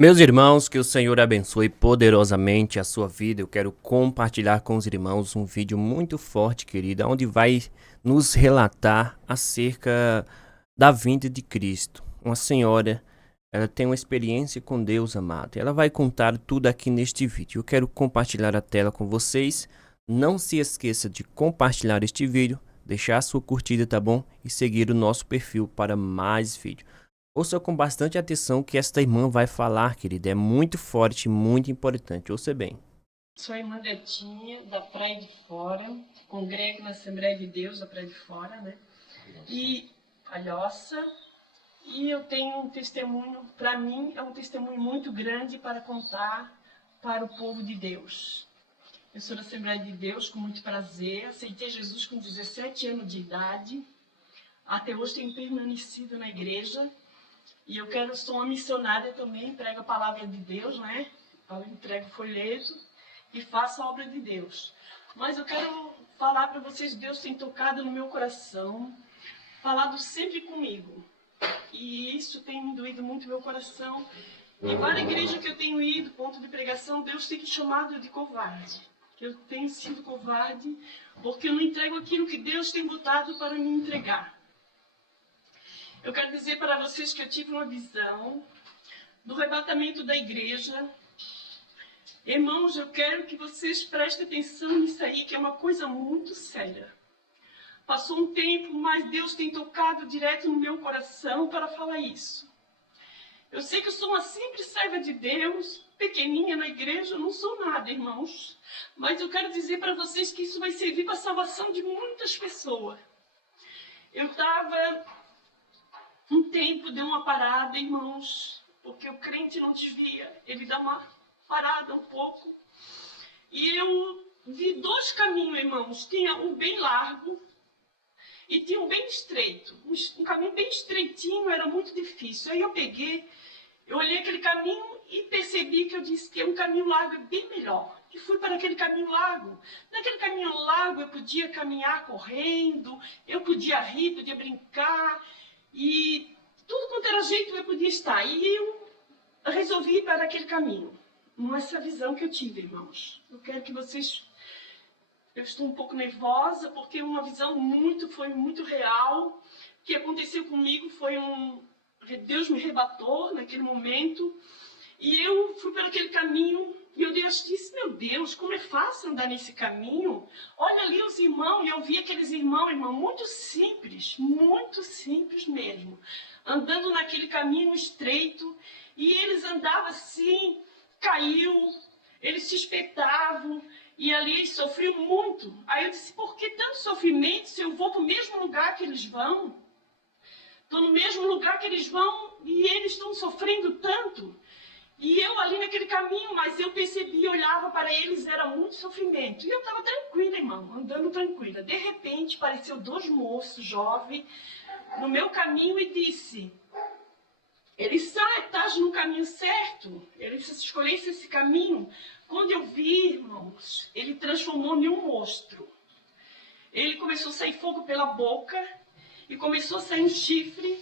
Meus irmãos, que o Senhor abençoe poderosamente a sua vida. Eu quero compartilhar com os irmãos um vídeo muito forte, querida, onde vai nos relatar acerca da vinda de Cristo. Uma senhora, ela tem uma experiência com Deus, amado. Ela vai contar tudo aqui neste vídeo. Eu quero compartilhar a tela com vocês. Não se esqueça de compartilhar este vídeo, deixar a sua curtida, tá bom? E seguir o nosso perfil para mais vídeos. Ouça com bastante atenção o que esta irmã vai falar, querida. É muito forte e muito importante. Ouça bem. Sou a irmã Betinha, da Praia de Fora, congrego na Assembleia de Deus da Praia de Fora, né? E Palhoça. E eu tenho um testemunho, para mim, é um testemunho muito grande para contar para o povo de Deus. Eu sou da Assembleia de Deus com muito prazer, aceitei Jesus com 17 anos de idade, até hoje tenho permanecido na igreja, e sou uma missionária também, prego a palavra de Deus, né? Eu entrego folheto e faço a obra de Deus. Mas eu quero falar para vocês, Deus tem tocado no meu coração, falado sempre comigo. E isso tem doído muito meu coração. E várias igrejas que eu tenho ido, ponto de pregação, Deus tem me chamado de covarde. Eu tenho sido covarde porque eu não entrego aquilo que Deus tem botado para me entregar. Eu quero dizer para vocês que eu tive uma visão do arrebatamento da igreja. Irmãos, eu quero que vocês prestem atenção nisso aí, que é uma coisa muito séria. Passou um tempo, mas Deus tem tocado direto no meu coração para falar isso. Eu sei que eu sou uma simples serva de Deus, pequeninha na igreja, eu não sou nada, irmãos. Mas eu quero dizer para vocês que isso vai servir para a salvação de muitas pessoas. Eu estava, um tempo, deu uma parada, irmãos, porque o crente não desvia, ele dá uma parada um pouco. E eu vi dois caminhos, irmãos. Tinha um bem largo e tinha um bem estreito. Um caminho bem estreitinho, era muito difícil. Aí eu olhei aquele caminho e percebi que eu disse que um caminho largo é bem melhor. E fui para aquele caminho largo. Naquele caminho largo eu podia caminhar correndo, eu podia rir, podia brincar. E tudo quanto era jeito eu podia estar. E eu resolvi ir para aquele caminho. Essa visão que eu tive, irmãos. Eu quero que vocês... Eu estou um pouco nervosa, porque foi muito real. O que aconteceu comigo Deus me arrebatou naquele momento. E eu fui por aquele caminho, e eu disse, meu Deus, como é fácil andar nesse caminho. Olha ali os irmãos, e eu vi aqueles irmãos, muito simples mesmo. Andando naquele caminho estreito, e eles andavam assim, caiu, eles se espetavam, e ali eles sofriam muito. Aí eu disse, por que tanto sofrimento se eu vou para o mesmo lugar que eles vão? Estou no mesmo lugar que eles vão e eles estão sofrendo tanto. E eu ali naquele caminho, mas eu percebi, olhava para eles, era muito sofrimento. E eu estava tranquila, irmão, andando tranquila. De repente, apareceu dois moços jovens no meu caminho e disse... Elissa, estás no caminho certo? Elissa, se escolhesse esse caminho. Quando eu vi, irmãos, ele transformou-me em um monstro. Ele começou a sair fogo pela boca e começou a sair um chifre.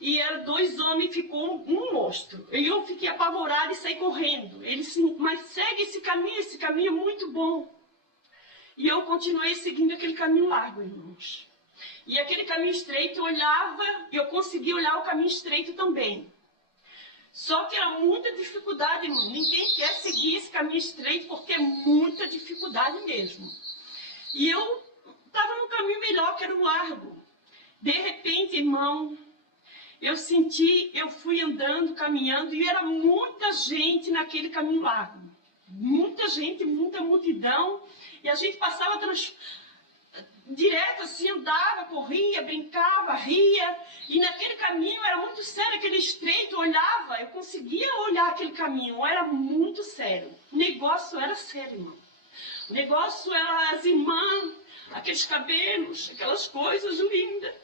E eram dois homens, ficou um monstro. E eu fiquei apavorada e saí correndo. Ele disse, mas segue esse caminho é muito bom. E eu continuei seguindo aquele caminho largo, irmãos. E aquele caminho estreito eu olhava, e eu conseguia olhar o caminho estreito também. Só que era muita dificuldade, irmão. Ninguém quer seguir esse caminho estreito porque é muita dificuldade mesmo. E eu estava num caminho melhor, que era o largo. De repente, irmão, eu fui andando, caminhando, e era muita gente naquele caminho largo. Muita gente, muita multidão. E a gente passava direto assim, andava, corria, brincava, ria. E naquele caminho era muito sério, aquele estreito, eu olhava, eu conseguia olhar aquele caminho, era muito sério. O negócio era sério, irmão. O negócio era as irmãs, aqueles cabelos, aquelas coisas lindas.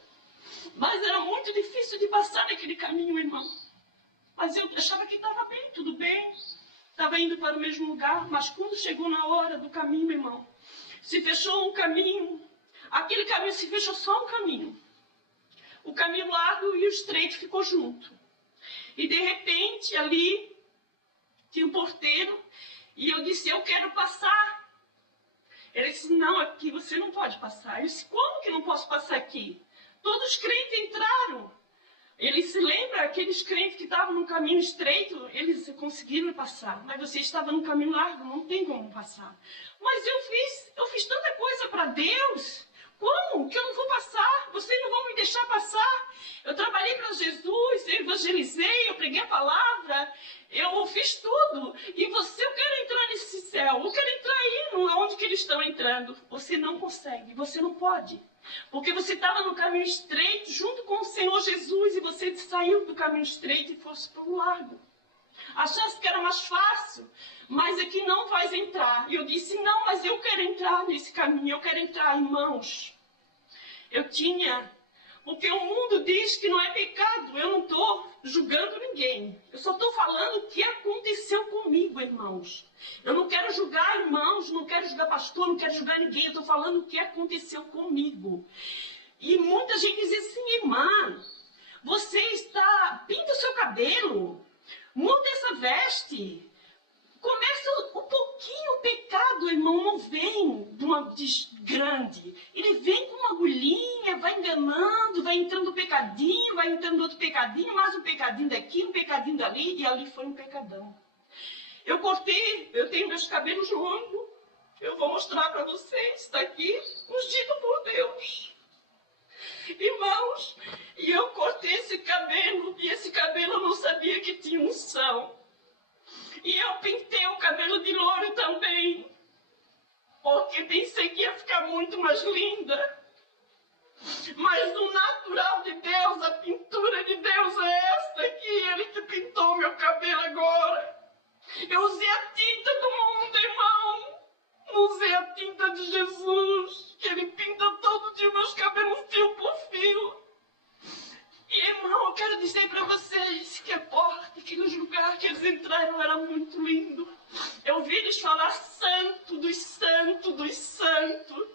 Mas era muito difícil de passar naquele caminho, irmão. Mas eu achava que estava bem, tudo bem. Estava indo para o mesmo lugar, mas quando chegou na hora do caminho, irmão, se fechou um caminho. Aquele caminho se fechou só um caminho. O caminho largo e o estreito ficou junto. E de repente ali tinha um porteiro, e eu disse, eu quero passar. Ele disse, não, aqui você não pode passar. Eu disse, como que não posso passar aqui? Todos os crentes entraram. Ele se lembra, aqueles crentes que estavam no caminho estreito, eles conseguiram passar. Mas você estava no caminho largo, não tem como passar. Mas eu fiz tanta coisa para Deus. Como que eu não vou passar? Vocês não vão me deixar passar? Eu trabalhei para Jesus, eu evangelizei, eu preguei a palavra, eu fiz tudo. E você, eu quero entrar nesse céu, eu quero entrar aí, onde que eles estão entrando. Você não consegue, você não pode. Porque você estava no caminho estreito junto com o Senhor Jesus e você saiu do caminho estreito e fosse para o largo. Achasse que era mais fácil, mas aqui não vais entrar. E eu disse, não, mas eu quero entrar nesse caminho, eu quero entrar, irmãos. Porque o mundo diz que não é pecado, eu não estou julgando ninguém. Eu só estou falando o que aconteceu comigo, irmãos. Eu não quero julgar irmãos, não quero julgar pastor, não quero julgar ninguém. Eu estou falando o que aconteceu comigo. E muita gente diz assim, irmã, pinta o seu cabelo, muda essa veste. Começa um pouquinho o pecado, irmão, não vem de grande. Ele vem com uma agulhinha, vai enganando, vai entrando um pecadinho, vai entrando outro pecadinho, mais um pecadinho daqui, um pecadinho dali, e ali foi um pecadão. Eu tenho meus cabelos longos, eu vou mostrar para vocês, está aqui, ungido por Deus. Irmãos, e eu cortei esse cabelo, e esse cabelo eu não sabia que tinha unção. E eu pintei o cabelo de louro também, porque pensei que ia ficar muito mais linda. Mas no natural de Deus, a pintura de Deus é esta aqui, Ele que pintou meu cabelo agora. Eu usei a tinta do mundo, irmão. Não usei a tinta de Jesus, que Ele pinta todo dia meus cabelos fio por fio. E, irmão, eu quero dizer para vocês que a porta, aquele lugar que eles entraram era muito lindo. Eu ouvi eles falar santo dos santos dos santos.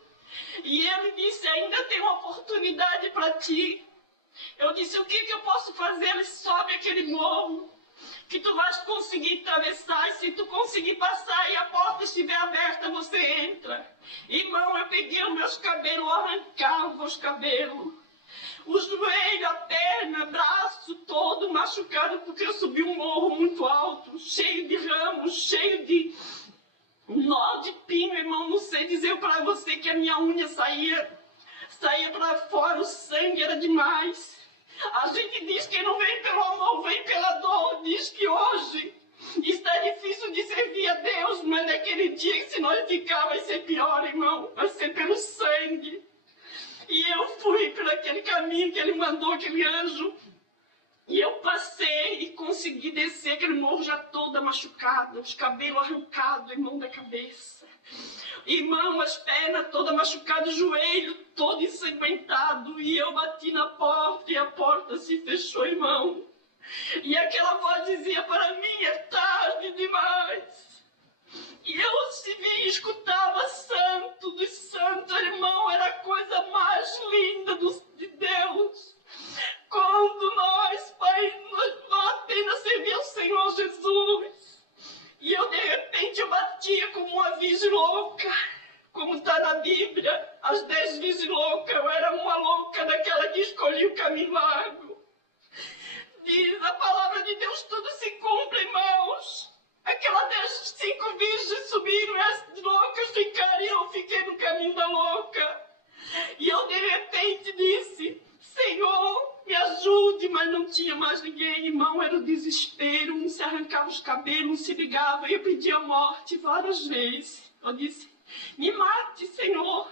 E ele disse, ainda tem uma oportunidade para ti. Eu disse, o que eu posso fazer? Ele sobe aquele morro, que tu vais conseguir atravessar. E se tu conseguir passar e a porta estiver aberta, você entra. Irmão, eu peguei os meus cabelos, eu arrancava os cabelos. O joelho, a perna, braço todo machucado, porque eu subi um morro muito alto, cheio de ramos, cheio de nó de pinho, irmão. Não sei dizer para você que a minha unha saía para fora, o sangue era demais. A gente diz que não vem pelo amor, vem pela dor. Diz que hoje está difícil de servir a Deus, mas naquele dia que se nós ficar vai ser pior, irmão. Vai ser pelo sangue. E eu fui por aquele caminho que ele mandou, aquele anjo. E eu passei e consegui descer aquele morro já toda machucada, os cabelos arrancados, irmão, da cabeça. Irmão, as pernas todas machucadas, o joelho todo ensanguentado. E eu bati na porta e a porta se fechou, irmão. E aquela voz dizia para mim, é tarde demais. E eu se via, escutava santo dos santos, irmão, era a coisa mais linda de Deus. Quando nós, Pai, nós apenas servia o Senhor Jesus. E eu, de repente, eu batia como uma virgem louca, como está na Bíblia, as 10 virgens loucas. Eu era uma louca daquela que escolhia o caminho largo. Diz a palavra de Deus, tudo se cumpre, irmãos. Aquelas 5 virgens subiram e as loucas ficaram, e eu fiquei no caminho da louca. E eu de repente disse, Senhor, me ajude, mas não tinha mais ninguém, irmão, era o desespero, um se arrancava os cabelos, um se ligava, e eu pedi a morte várias vezes. Eu disse, me mate, Senhor,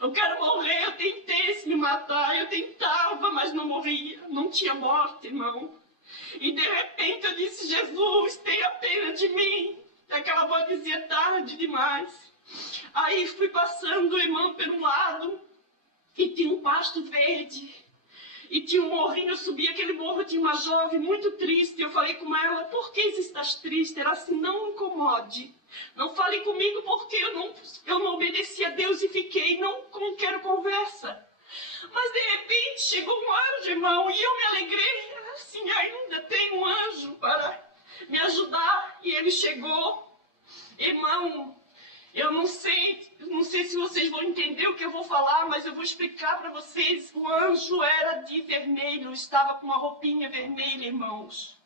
eu quero morrer. Eu tentei se me matar, eu tentava, mas não morria, não tinha morte, irmão. E de repente eu disse, Jesus, tenha pena de mim. Aquela voz dizia, tarde demais. Aí fui passando, irmão, pelo lado, e tinha um pasto verde, e tinha um morrinho. Eu subi aquele morro, tinha uma jovem muito triste. Eu falei com ela, por que estás triste? Ela assim, não me incomode, não fale comigo, porque eu não obedeci a Deus e fiquei, não quero conversa. Mas de repente chegou um anjo, irmão, e eu me alegrei, assim, ainda tem um anjo para me ajudar. e ele chegou. Irmão, eu não sei se vocês vão entender o que eu vou falar, mas eu vou explicar para vocês. O anjo era de vermelho, estava com uma roupinha vermelha, irmãos.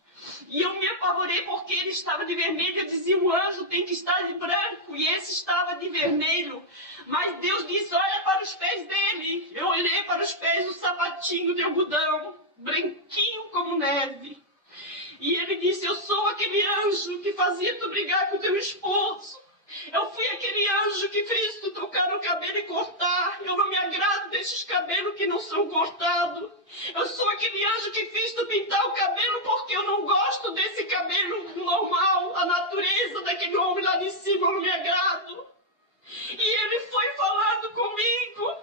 E eu me apavorei porque ele estava de vermelho. Eu dizia, o anjo tem que estar de branco, e esse estava de vermelho. Mas Deus disse, olha para os pés dele. Eu olhei para os pés, o sapatinho de algodão, branquinho como neve. E ele disse, eu sou aquele anjo que fazia tu brigar com teu esposo. Eu fui aquele anjo que fez tu tocar no cabelo e cortar. Eu não me agrado desses cabelos que não são cortados. Eu sou aquele anjo que fiz tu pintar o cabelo porque eu não gosto desse cabelo normal. A natureza daquele homem lá de cima eu não me agrado. E ele foi falando comigo.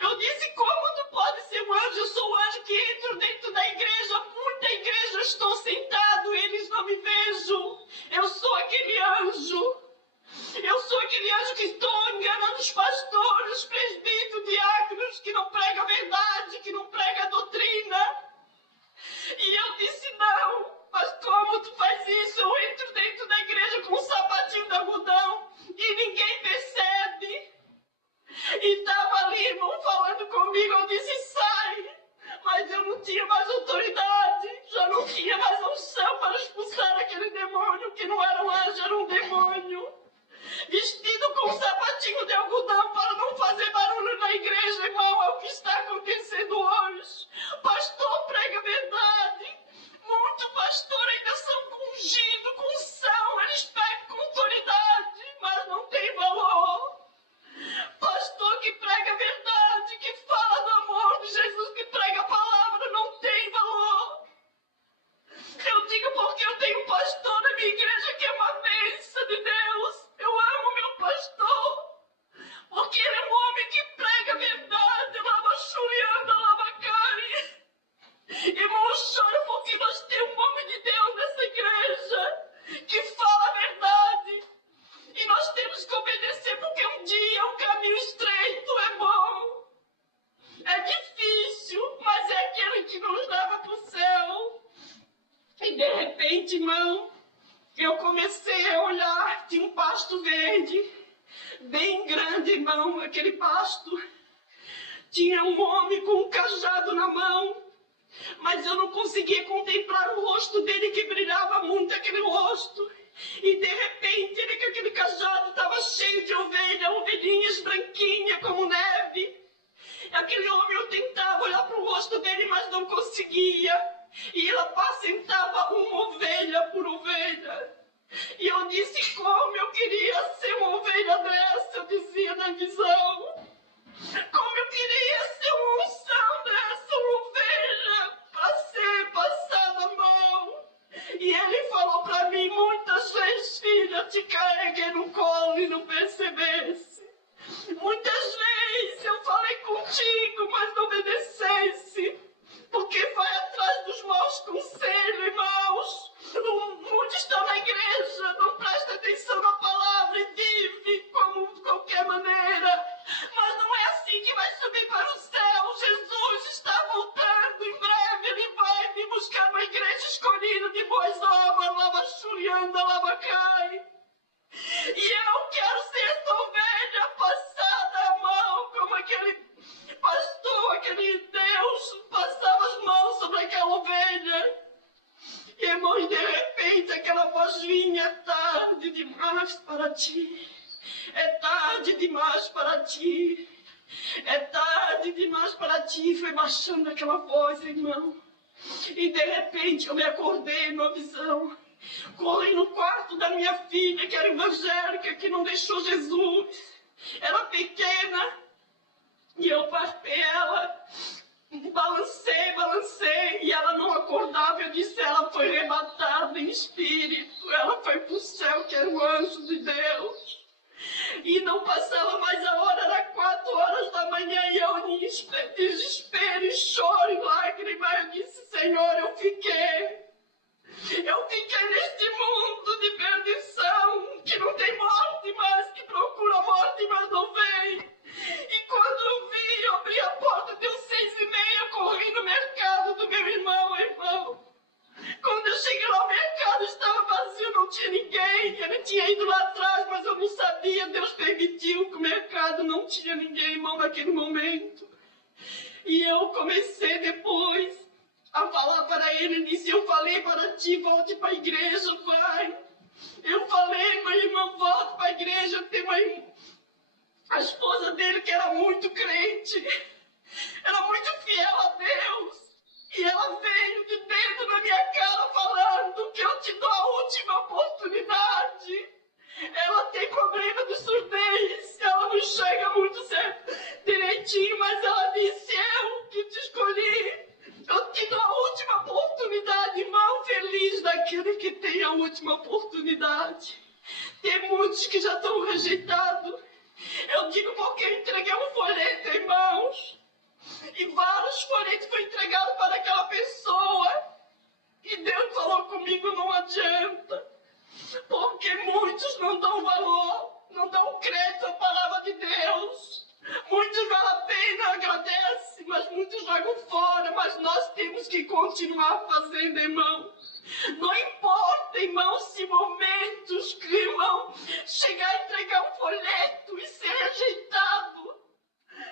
Eu disse, como tu pode ser um anjo? Eu sou o anjo que entro dentro da igreja. Muita igreja eu estou sentado, eles não me vejam. Eu sou aquele anjo. Eu sou aquele anjo que estou enganando os pastores, os presbíteros, diáconos, que não pregam a verdade, que não pregam a doutrina. E eu disse, não, mas como tu faz isso? Eu entro dentro da igreja com um sapatinho de algodão e ninguém percebe. E estava ali, irmão, falando comigo, eu disse, sai. Mas eu não tinha mais autoridade, já não tinha mais unção para expulsar aquele demônio, que não era um anjo, era um demônio. Vestido com um sapatinho de algodão para não fazer barulho na igreja, irmão, é o que está acontecendo hoje. Pastor prega a verdade. Muito pastor ainda são ungidos, com unção, eles pegam com autoridade, mas não tem valor. Pastor que prega a verdade, que fala do amor de Jesus, que prega a palavra, não tem valor. Eu digo porque eu tenho um pastor na minha igreja que é uma bênção de Deus. Eu amo meu pastor, porque ele é um homem que prega a verdade, lava churianda, lava cari. Irmão, eu choro porque nós temos um homem de Deus nessa igreja que fala a verdade. E nós temos que obedecer porque um dia um caminho estreito é bom. É difícil, mas é aquele que nos leva para o céu. E de repente, irmão, eu comecei a olhar, tinha um pasto verde, bem grande, irmão, aquele pasto. Tinha um homem com um cajado na mão, mas eu não conseguia contemplar o rosto dele, que brilhava muito aquele rosto. E de repente, ele com aquele cajado estava cheio de ovelhinhas branquinhas como neve. Aquele homem, eu tentava olhar para o rosto dele, mas não conseguia. E ela apacentava uma ovelha por ovelha. E eu disse, como eu queria ser uma ovelha dessa, eu dizia na visão. Como eu queria ser uma unção dessa, uma ovelha, para ser passada a mão. E ele falou para mim, muitas vezes, filha, te carreguei no colo e não percebesse. Muitas vezes eu falei contigo, mas não obedecesse. Porque vai atrás dos maus conselhos, irmãos. Muitos estão na igreja, não prestam atenção na palavra e vivem como de qualquer maneira. Mas não é assim que vai subir para o céu. Jesus está voltando em breve. Ele vai me buscar uma igreja escolhida de boas obras. Lava churianda, lava cai. E eu quero ser essa ovelha passada a mão, como aquele pastor, aquele Deus passava as mãos sobre aquela ovelha. E, irmãos, de repente aquela voz vinha, é tarde demais para ti. É tarde demais para ti. É tarde demais para ti. Foi baixando aquela voz, irmão. E de repente eu me acordei numa visão. Corri no quarto da minha filha, que era evangélica, que não deixou Jesus. Era pequena. E eu parei ela. Balancei, e ela não acordava. Eu disse, ela foi arrebatada em espírito. Ela foi para o céu, que era o anjo de Deus. E não passava mais a hora, era 4 horas da manhã, e eu em desespero, e choro, e lágrimas. Eu disse, Senhor, eu fiquei neste mundo de perdição, que não tem morte mais, que procura morte, mas não vem. E quando eu vi, eu abri a porta, deu 6h30, corri no mercado do meu irmão. Quando eu cheguei lá no mercado, tinha ninguém. Ele tinha ido lá atrás, mas eu não sabia. Deus permitiu que o mercado não tinha ninguém, irmão, naquele momento. E eu comecei depois a falar para ele. Ele disse: eu falei para ti, volte para a igreja, pai. Eu falei, meu irmão, volte para a igreja. Tem uma irmã, a esposa dele, que era muito crente, era muito fiel a Deus. E ela veio de dentro da minha cara falando que eu te dou a última oportunidade. Ela tem problema de surdez, ela não enxerga muito certo, direitinho, mas ela disse: eu que te escolhi, eu te dou a última oportunidade. Irmão, feliz daquele que tem a última oportunidade. Tem muitos que já estão rejeitados. Eu digo porque eu entreguei um folheto, irmãos, e vários folhetos foram entregados para aquela pessoa, e Deus falou comigo: não adianta, porque muitos não dão valor, não dão crédito à palavra de Deus. Muitos valem a pena, agradecem, mas muitos jogam fora. Mas nós temos que continuar fazendo, irmão. Não importa, irmão, se momentos que, irmão, chegar a entregar um folheto e ser rejeitado,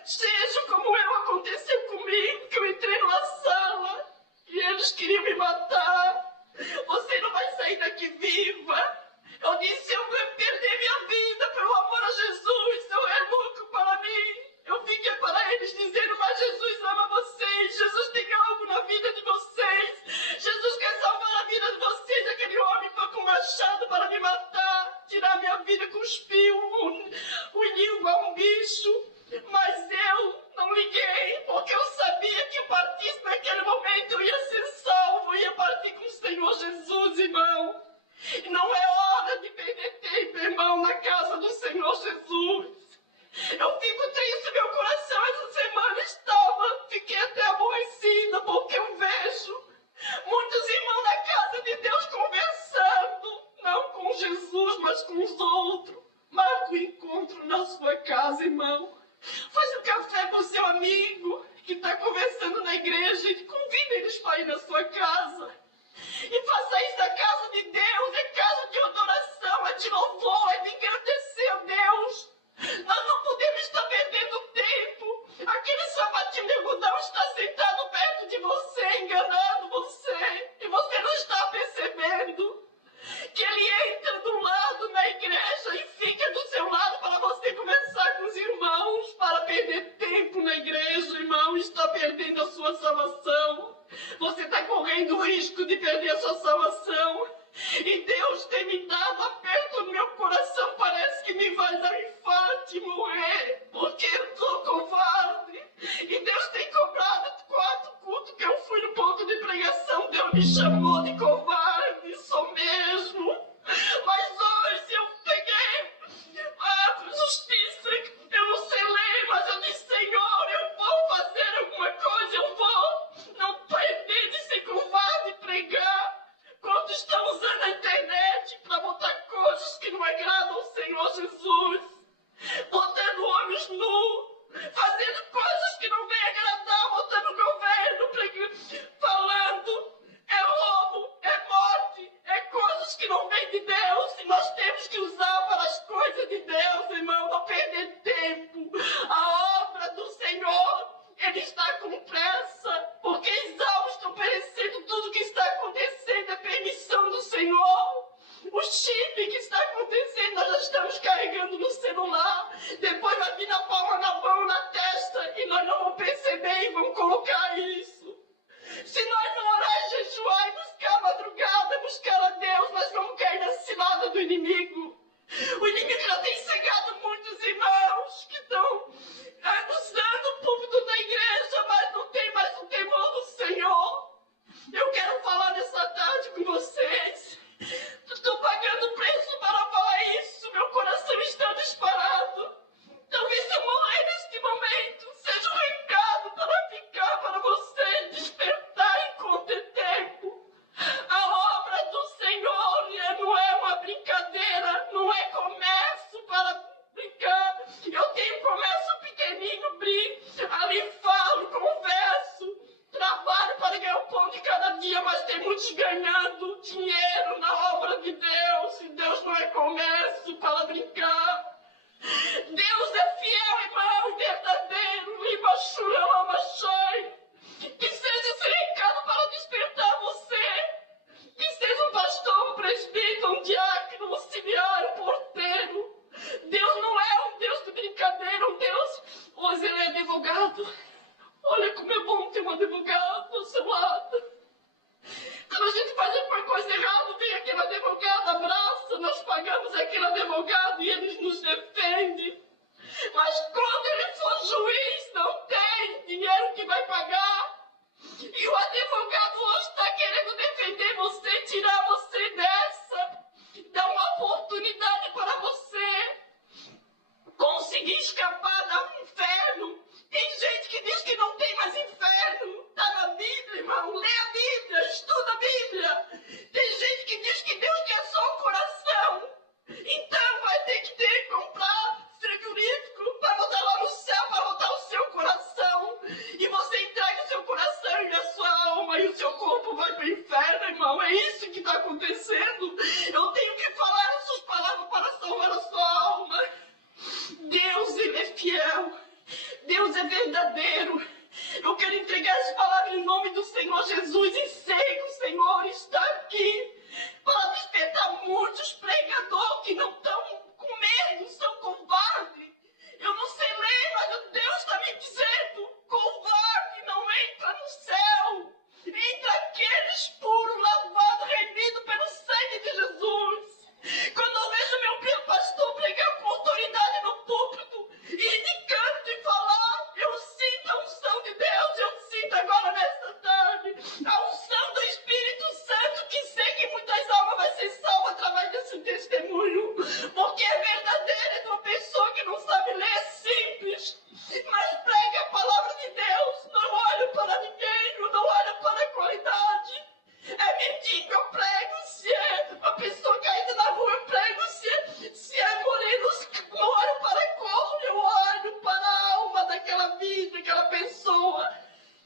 seja como aconteceu comigo, que eu entrei numa sala e eles queriam me matar. Você não vai sair daqui viva. Eu disse: eu vou perder minha vida pelo amor a Jesus. Eu é lucro para mim. Eu fiquei para eles dizendo: mas Jesus ama vocês. Jesus tem algo na vida de vocês. Jesus quer salvar a vida de vocês. Aquele homem foi com um machado para me matar, tirar minha vida, cuspiu o língua a um bicho. Mas eu não liguei, porque eu sabia que eu partisse naquele momento, eu ia ser salvo, eu ia partir com o Senhor Jesus, irmão. E não é hora de perder tempo, irmão, na casa do Senhor Jesus. Eu fico triste, meu coração essa semana fiquei até aborrecida, porque eu vejo muitos irmãos na casa de Deus conversando, não com Jesus, mas com os outros. Marca o encontro na sua casa, irmão. Faz um café com o seu amigo que está conversando na igreja e convida eles para ir na sua casa. E faça isso na casa de Deus, é casa de adoração, é de louvor, é de engrandecer a Deus. Nós não podemos estar perdendo tempo. Aquele sapatinho de algodão está sentado perto de você, enganando você, e você não está percebendo que ele entra do lado na igreja e fica do seu lado para você conversar com os irmãos, para perder tempo na igreja, irmão, está perdendo a sua salvação. Você está correndo o risco de perder a sua salvação. E Deus tem me dado aperto no meu coração, parece que me vai dar um infarto e morrer, porque eu sou covarde. E Deus tem cobrado 4 cultos que eu fui no ponto de pregação, Deus me chamou de covarde, sou mesmo. Mas hoje eu peguei a justiça, eu não sei ler, mas eu disse: Senhor, eu vou fazer alguma coisa, eu vou não perder de ser covarde e pregar. Quando estão usando a internet para botar coisas que não agradam ao Senhor Jesus, botando homens nus, fazendo coisas que não vêm agradar, botando o governo, falando é roubo, é morte, é coisas que não vêm de Deus, e nós temos que usar para as coisas de Deus, irmão, não perder tempo. A obra do Senhor, Ele está com pressa, porque exausto, perecendo, tudo que está acontecendo é permissão do Senhor. O chip que está acontecendo, nós já estamos carregando no celular, depois vai vir na palma da mão, na testa, e nós não vamos perceber e vamos colocar isso. Se nós não orar, jejuar e buscar a madrugada, buscar a Deus, nós vamos cair na cilada do inimigo. O inimigo já tem cegado muitos irmãos que estão usando o púlpito da igreja, mas não tem mais o temor do Senhor. Eu quero falar nessa tarde com vocês. Estou pagando preço para falar isso. Meu coração está disparado. Talvez se eu morrer neste momento, seja um recado para ficar para você despertar enquanto é tempo. A obra do Senhor não é uma brincadeira, Que seja esse recado para despertar você. Que seja um pastor, um presbítero, um diácono, um auxiliar, um porteiro. Deus não é um Deus de brincadeira, um Deus... Hoje ele é advogado. Olha como é bom ter um advogado ao seu lado. Quando a gente faz alguma coisa errada, vem aquele advogado, abraça, nós pagamos aquele advogado e ele nos defende. Mas quando ele for juiz, não tem dinheiro que vai pagar. E o advogado hoje está querendo defender você, tirar você dessa. Dar uma oportunidade para você conseguir escapar do inferno. Tem gente que diz que não tem mais inferno. Está na Bíblia, irmão. Lê a Bíblia, estuda a Bíblia. Tem gente que diz que Deus quer só o coração. Então vai ter que comprar frigorífico para botar lá no céu, para botar o seu coração. E você entrega o seu coração e a sua alma e o seu corpo vai para o inferno, irmão. É isso que está acontecendo. Eu tenho que falar essas palavras para salvar a sua alma. Deus, Ele é fiel. Deus é verdadeiro. Eu quero entregar as palavras em nome do Senhor Jesus e sei que o Senhor está aqui para despertar muitos pregadores que não estão com medo, são covardes. Eu não sei ler, mas Deus está me dizendo: covarde não entra no céu. Entra aqueles puros, lavados, remidos pelo sangue de Jesus. Quando eu vejo meu pastor pregar com autoridade no púlpito, e de canto e falar, eu sinto a unção de Deus, eu sinto agora nessa tarde a unção do Espírito Santo, que sei que muitas almas vão ser salvas através desse testemunho, porque é verdadeiro, é de uma pessoa que não sabe ler, é simples, mas prega a palavra de Deus, não olha para ninguém, não olha para a qualidade. É mendigo, eu prego. Se é uma pessoa caída na rua, eu prego. Se é moreno, eu olho para a cor, eu olho para a alma daquela vida, daquela pessoa.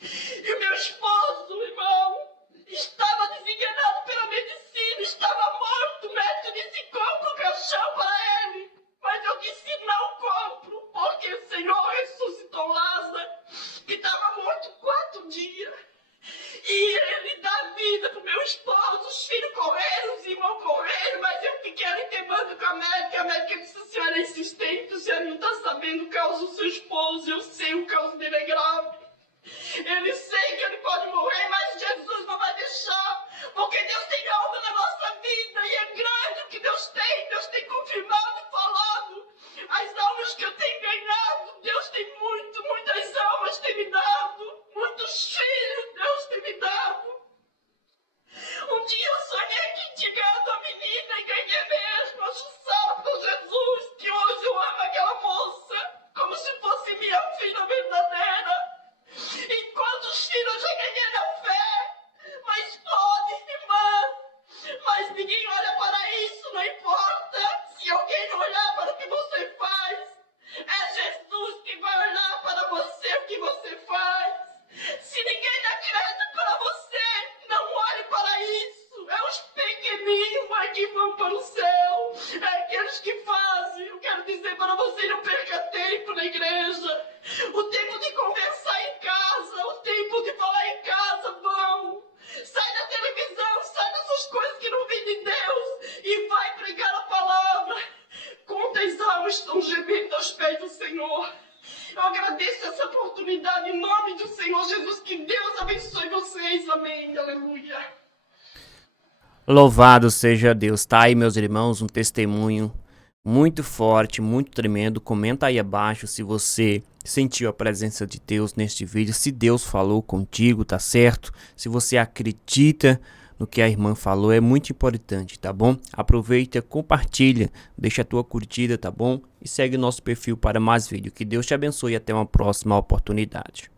E o meu esposo, irmão, estava desenganado pela medicina, estava morto. O médico disse: compra o caixão para ele. Mas eu disse: não compro, porque o Senhor ressuscitou Lázaro, que estava morto 4 dias. E ele dá vida pro meu esposo, os filhos correram, os irmãos correram, mas eu fiquei ali queimando com a médica disse: a senhora é insistente, a senhora não está sabendo o caso do seu esposo, eu sei o caso dele é grave. Ele sei que ele pode morrer, mas Jesus não vai deixar, porque Deus tem algo na nossa vida, e é grande o que Deus tem confirmado e falado. As almas que eu tenho ganhado, Deus tem muitas almas tem me dado, muitos filhos Deus tem me dado. Um dia eu sonhei que tinha ganhado a menina e ganhei mesmo, eu salvo Jesus, que hoje eu amo aquela moça, como se fosse minha filha verdadeira. E quantos filhos eu já ganhei na fé, mas pode, irmã, mas ninguém olha para isso, não importa. Se alguém olhar para o que você faz, é Jesus que vai olhar para você o que você faz. Se ninguém dá crédito para você, não olhe para isso. É os pequeninos que vão para o céu, é aqueles que fazem. Eu quero dizer para você: não perca tempo na igreja. O tempo de conversar em casa, o tempo de falar em casa, vão. Sai da televisão, sai dessas coisas que não vêm de Deus e vai pregar a palavra. Quantas almas estão gemendo aos pés do Senhor? Eu agradeço essa oportunidade em nome do Senhor Jesus. Que Deus abençoe vocês. Amém. Aleluia. Louvado seja Deus. Tá aí, meus irmãos, um testemunho muito forte, muito tremendo. Comenta aí abaixo se você sentiu a presença de Deus neste vídeo, se Deus falou contigo, tá certo? Se você acredita no que a irmã falou, é muito importante, tá bom? Aproveita, compartilha, deixa a tua curtida, tá bom? E segue nosso perfil para mais vídeos. Que Deus te abençoe e até uma próxima oportunidade.